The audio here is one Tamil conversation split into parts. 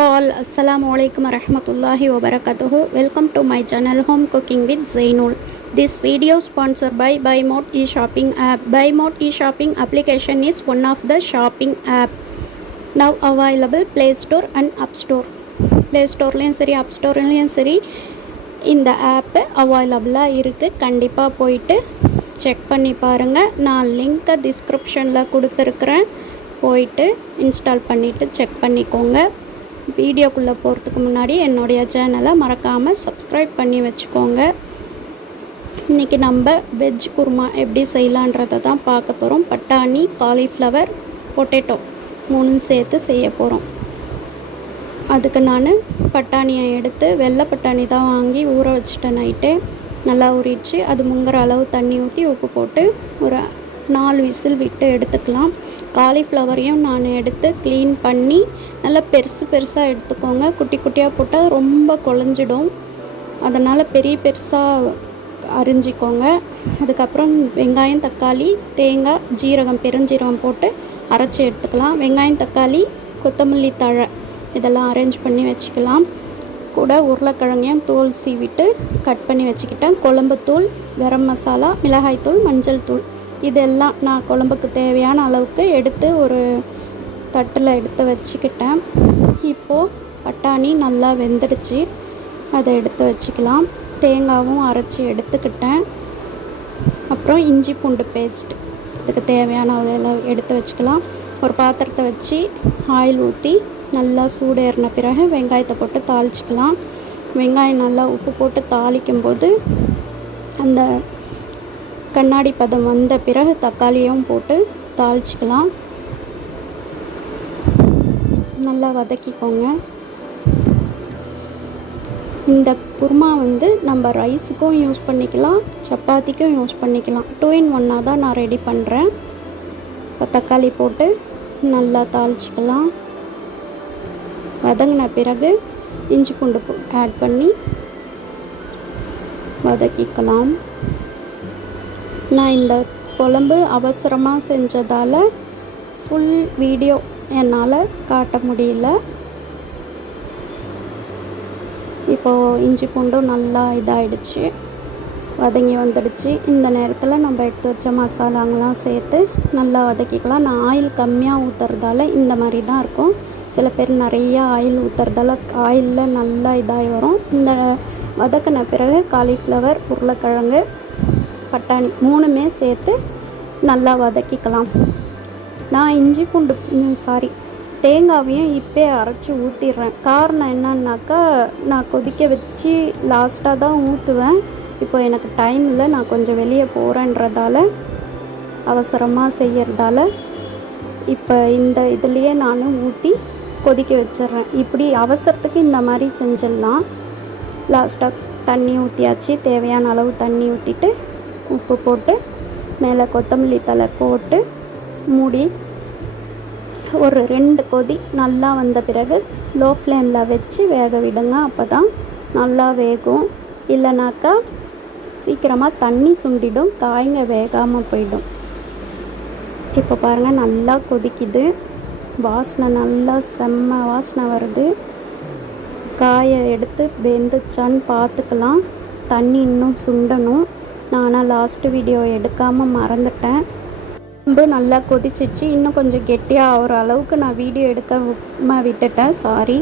all assalamu alaikum warahmatullahi wabarakatuh. Welcome to my channel Home Cooking with Zainul. This video sponsored by BuyMode e-shopping app. BuyMode e-shopping application is one of the shopping app now available Play Store and App Store. Play Storeலயும் சரி App Storeலயும் சரி இந்த ஆப் அவைலபிளாக இருக்குது. கண்டிப்பாக போயிட்டு செக் பண்ணி பாருங்கள். நான் லிங்க்கை டிஸ்கிரிப்ஷனில் கொடுத்துருக்குறேன். போயிட்டு இன்ஸ்டால் பண்ணிவிட்டு செக் பண்ணிக்கோங்க. வீடியோக்குள்ளே போகிறதுக்கு முன்னாடி என்னுடைய சேனலை மறக்காமல் சப்ஸ்கிரைப் பண்ணி வச்சுக்கோங்க. இன்றைக்கி நம்ம வெஜ் குருமா எப்படி செய்யலான்றதை தான் பார்க்க போகிறோம். பட்டாணி, காலிஃப்ளவர், பொட்டேட்டோ மூணும் சேர்த்து செய்ய போகிறோம். அதுக்கு நான் பட்டாணியை எடுத்து வெள்ளை பட்டாணி தான் வாங்கி ஊற வச்சுட்டேன். நைட்டே நல்லா ஊறிடுச்சு. அது முங்குற அளவு தண்ணி ஊற்றி உப்பு போட்டு ஒரு 4 விசில் விட்டு எடுத்துக்கலாம். காலிஃப்ளவரையும் நான் எடுத்து க்ளீன் பண்ணி நல்லா பெருசாக எடுத்துக்கோங்க. குட்டி குட்டியாக போட்டால் ரொம்ப குழஞ்சிடும். அதனால் பெருசாக அரிஞ்சிக்கோங்க. அதுக்கப்புறம் வெங்காயம், தக்காளி, தேங்காய், ஜீரகம், பெருஞ்சீரகம் போட்டு அரைச்சி எடுத்துக்கலாம். வெங்காயம், தக்காளி, கொத்தமல்லி தழை இதெல்லாம் அரேஞ்ச் பண்ணி வச்சுக்கலாம். கூட உருளைக்கிழங்கையும் தோல் சீவிட்டு கட் பண்ணி வச்சுக்கிட்டேன். குழம்புத்தூள், கரம் மசாலா, மிளகாய்த்தூள், மஞ்சள் தூள் இதெல்லாம் நான் குழம்புக்கு தேவையான அளவுக்கு எடுத்து ஒரு தட்டில் எடுத்து வச்சுக்கிட்டேன். இப்போது பட்டாணி நல்லா வெந்துடுச்சு. அதை எடுத்து வச்சுக்கலாம். தேங்காயும் அரைச்சி எடுத்துக்கிட்டேன். அப்புறம் இஞ்சி பூண்டு பேஸ்ட் இதுக்கு தேவையான அளவு எடுத்து வச்சுக்கலாம். ஒரு பாத்திரத்தை வச்சு ஆயில் ஊற்றி நல்லா சூடேறின பிறகு வெங்காயத்தை போட்டு தாளிச்சிக்கலாம். வெங்காயம் நல்லா உப்பு போட்டு தாளிக்கும்போது அந்த கண்ணாடி பதம் வந்த பிறகு தக்காளியும் போட்டு தாளிச்சிக்கலாம். நல்லா வதக்கிக்கோங்க. இந்த குருமா நம்ம ரைஸுக்கும் யூஸ் பண்ணிக்கலாம், சப்பாத்திக்கும் யூஸ் பண்ணிக்கலாம். 2 in 1 தான் நான் ரெடி பண்ணுறேன். இப்போ தக்காளி போட்டு நல்லா தாளிச்சிக்கலாம். வதங்கின பிறகு இஞ்சி பூண்டு ஆட் பண்ணி வதக்கிக்கலாம். நான் இந்த குழம்பு அவசரமாக செஞ்சதால் ஃபுல் வீடியோ என்னால் காட்ட முடியல. இப்போது இஞ்சி பூண்டும் நல்லா இதாகிடுச்சு, வதங்கி வந்துடுச்சு. இந்த நேரத்தில் நம்ம எடுத்து வச்ச மசாலாங்கெல்லாம் சேர்த்து நல்லா வதக்கிக்கலாம். நான் ஆயில் கம்மியாக ஊற்றுறதால இந்த மாதிரி தான் இருக்கும். சில பேர் நிறையா ஆயில் ஊற்றுறதால ஆயிலில் நல்லா இதாகி வரும். இந்த வதக்கின பிறகு காலிஃப்ளவர், உருளைக்கிழங்கு, பட்டாணி 3மே சேர்த்து நல்லா வதக்கிக்கலாம். நான் தேங்காவையும் இப்போ அரைச்சி ஊற்றிடுறேன். காரணம் என்னன்னாக்கா, நான் கொதிக்க வச்சு லாஸ்ட்டாக தான் ஊற்றுவேன். இப்போ எனக்கு டைம் இல்லை, நான் கொஞ்சம் வெளியே போகிறேன்றதால அவசரமாக செய்கிறதால இப்போ இந்த இதுலேயே நான் ஊற்றி கொதிக்க வச்சிட்றேன். இப்படி அவசரத்துக்கு இந்த மாதிரி செஞ்சிடலாம். லாஸ்ட்டாக தண்ணி ஊற்றியாச்சு. தேவையான அளவு தண்ணி ஊற்றிட்டு உப்பு போட்டு மேலே கொத்தமல்லி தழை போட்டு மூடி ஒரு 2 கொதி நல்லா வந்த பிறகு லோ ஃப்ளேமில் வச்சு வேக விடுங்க. அப்போ தான் நல்லா வேகும். இல்லைனாக்கா சீக்கிரமாக தண்ணி சுண்டிடும், காய்ங்க வேகாமல் போயிடும். இப்போ பாருங்கள் நல்லா கொதிக்குது. வாசனை நல்லா செம்ம வாசனை வருது. காயை எடுத்து வெந்துச்சான்னு பார்த்துக்கலாம். தண்ணி இன்னும் சுண்டணும். நான் லாஸ்ட்டு வீடியோ எடுக்காமல் மறந்துட்டேன். ரொம்ப நல்லா கொதிச்சிச்சு. இன்னும் கொஞ்சம் கெட்டியாக ஆகிற அளவுக்கு நான் வீடியோ எடுக்க விட்டுட்டேன், சாரி.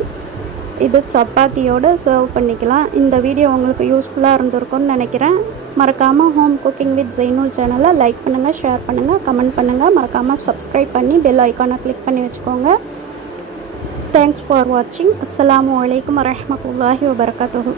இது சப்பாத்தியோடு சர்வ் பண்ணிக்கலாம். இந்த வீடியோ உங்களுக்கு யூஸ்ஃபுல்லாக இருந்திருக்கும்னு நினைக்கிறேன். மறக்காமல் ஹோம் குக்கிங் வித் ஜெய்னுல் சேனலை லைக் பண்ணுங்கள், ஷேர் பண்ணுங்கள், கமெண்ட் பண்ணுங்கள். மறக்காமல் சப்ஸ்கிரைப் பண்ணி பெல் ஐக்கானை கிளிக் பண்ணி வச்சுக்கோங்க. தேங்க்ஸ் ஃபார் வாட்சிங். அஸ்ஸலாமு அலைக்கும் வரஹ்மத்துல்லாஹி வபரகாத்துஹு.